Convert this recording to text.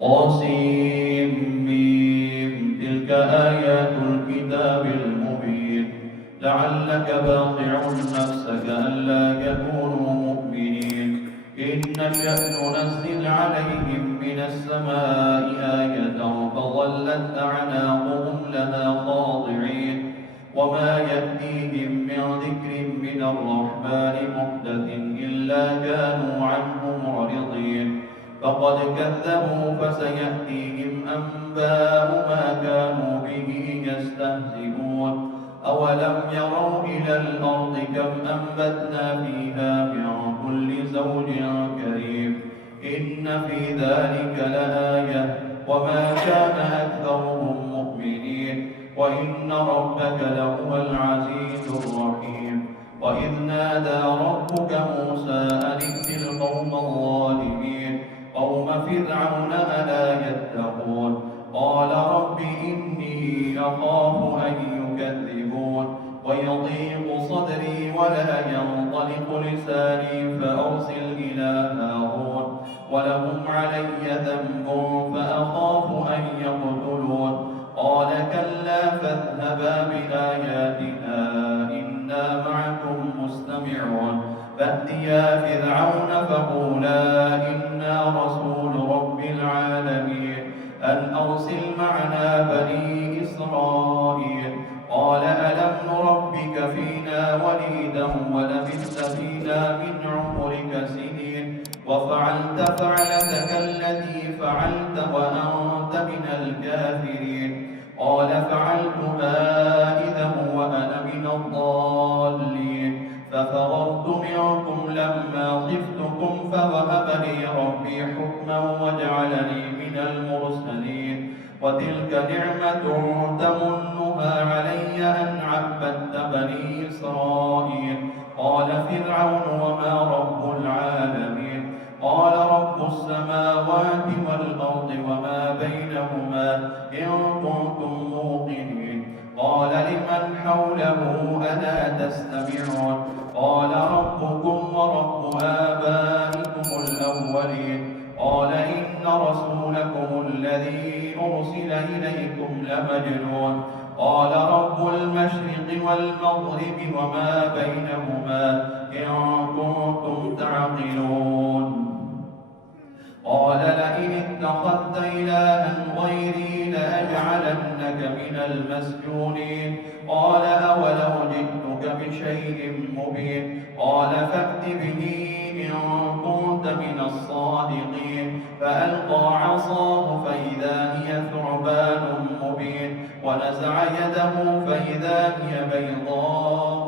طاسيم ميم. تلك آيات الكتاب المبين. لعلك باقع نفسك ألا يكونوا مؤمنين إن نشأ ننزل عليهم من السماء آية فظلت أعناقهم لها خاضعين وما يأتيهم من ذكر من الرحمن محدث إلا كانوا عنه معرضين فقد كذبوا فسيأتيهم أنباء ما كانوا به يستهزئون أولم يروا إلى الأرض كم أنبتنا فيها من كل زوج كريم إن في ذلك لآية وما كان أكثرهم مؤمنين وإن ربك لهو العزيز الرحيم وإذ نادى ربك موسى أن ائت القوم الظالمين قوم فرعون ألا يتقون قال رب إني أخاف أن يكذبون ويضيق صدري ولا ينطلق لساني فأرسل إلى هارون ولهم علي ذنب فأخاف أن يقتلون قال كلا فاذهبا بآياتنا إنا معكم مستمعون فأتيا فرعون فقولا إنا رسول رب العالمين أن أرسل معنا بني إسرائيل قال ألم نربك فينا وليدا ولبثت فينا من عمرك سنين وفعلت فعلتك التي فعلت وأنت من الكافرين قال فعلتها إذا وأنا من الضالين ففررت منكم لما خفتكم فوهب لي ربي حكما وجعلني من المرسلين وتلك نعمة تمنها علي أن عبدت بني إسرائيل قال فرعون وما رب العالمين قال رب السماوات والأرض وما بينهما إن كنتم موقنين قال لمن حوله ألا تستمعون قال ربكم ورب آبائكم الأولين قال إن رسولكم الذي أرسل إليكم لمجنون قال رب المشرق والمغرب وما بينهما إن كنتم تعقلون قال لئن اتخذت إلها غيري لأجعلنك من المسجونين قال أولو جئتك بشيء مبين قال فأت به إن كنت من الصادقين فألقى عصاه فإذا هي ثعبان مبين ونزع يده فإذا هي بيضاء